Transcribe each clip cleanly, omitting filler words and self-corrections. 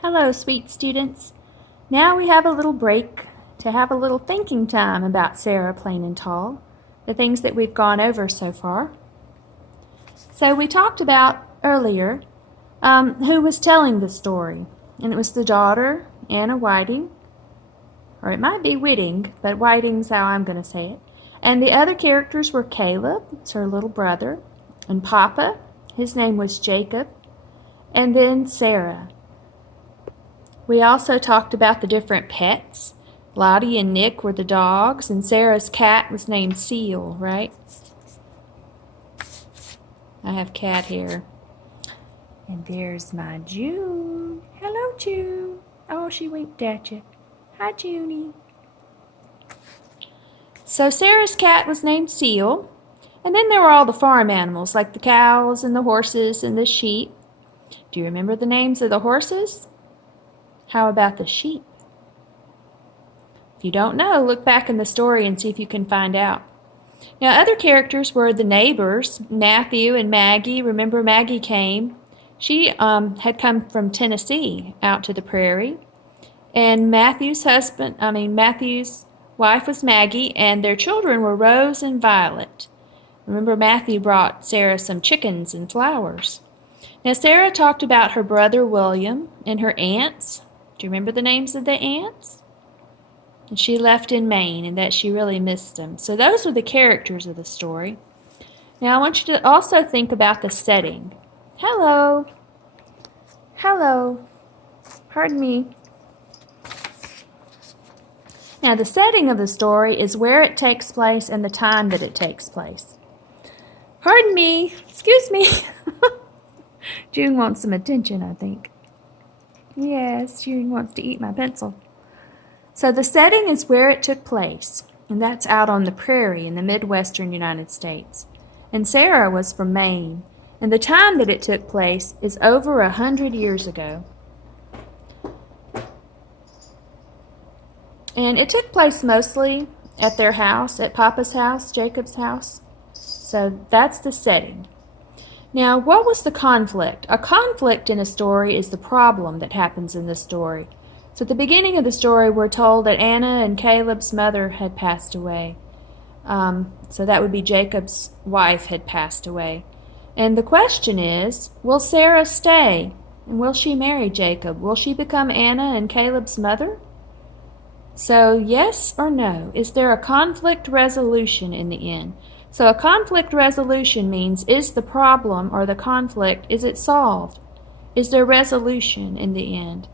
Hello, sweet students. Now we have a little break to have a little thinking time about Sarah Plain and Tall, the things that we've gone over so far. So we talked about earlier who was telling the story, and it was the daughter, Anna Whiting, or it might be Whiting, but Whiting's how I'm going to say it. And the other characters were Caleb, it's her little brother, and Papa, his name was Jacob, and then Sarah. We also talked about the different pets. Lottie and Nick were the dogs, and Sarah's cat was named Seal, right? I have cat hair. And there's my June. Hello, June. Oh, she winked at you. Hi, Junie. So Sarah's cat was named Seal, and then there were all the farm animals, like the cows and the horses and the sheep. Do you remember the names of the horses? How about the sheep? If you don't know, look back in the story and see if you can find out. Now, other characters were the neighbors, Matthew and Maggie. Remember, Maggie came. She had come from Tennessee out to the prairie. And Matthew's wife was Maggie, and their children were Rose and Violet. Remember, Matthew brought Sarah some chickens and flowers. Now, Sarah talked about her brother William and her aunts. Do you remember the names of the aunts? And she left in Maine, and that she really missed them. So those were the characters of the story. Now I want you to also think about the setting. Hello. Hello. Pardon me. Now the setting of the story is where it takes place and the time that it takes place. Pardon me. Excuse me. June wants some attention, I think. Yes, June wants to eat my pencil. So the setting is where it took place, and that's out on the prairie in the Midwestern United States. And Sarah was from Maine, and the time that it took place is over 100 years ago. And it took place mostly at their house, at Papa's house, Jacob's house. So that's the setting. Now, what was the conflict? A conflict in a story is the problem that happens in the story. So at the beginning of the story, we're told that Anna and Caleb's mother had passed away. So that would be Jacob's wife had passed away. And the question is, will Sarah stay? And will she marry Jacob? Will she become Anna and Caleb's mother? So yes or no? Is there a conflict resolution in the end? So a conflict resolution means, is the problem or the conflict, is it solved? Is there resolution in the end?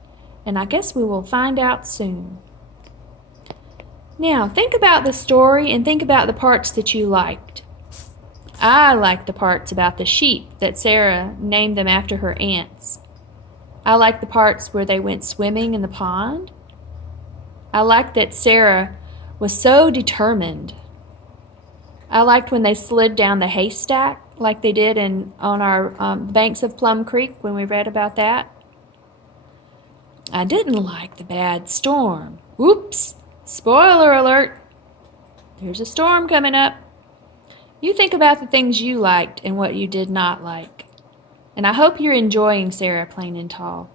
And I guess we will find out soon. Now, think about the story and think about the parts that you liked. I liked the parts about the sheep that Sarah named them after her aunts. I liked the parts where they went swimming in the pond. I liked that Sarah was so determined. I liked when they slid down the haystack like they did on our banks of Plum Creek when we read about that. I didn't like the bad storm. Oops! Spoiler alert! There's a storm coming up. You think about the things you liked and what you did not like. And I hope you're enjoying Sarah Plain and Tall.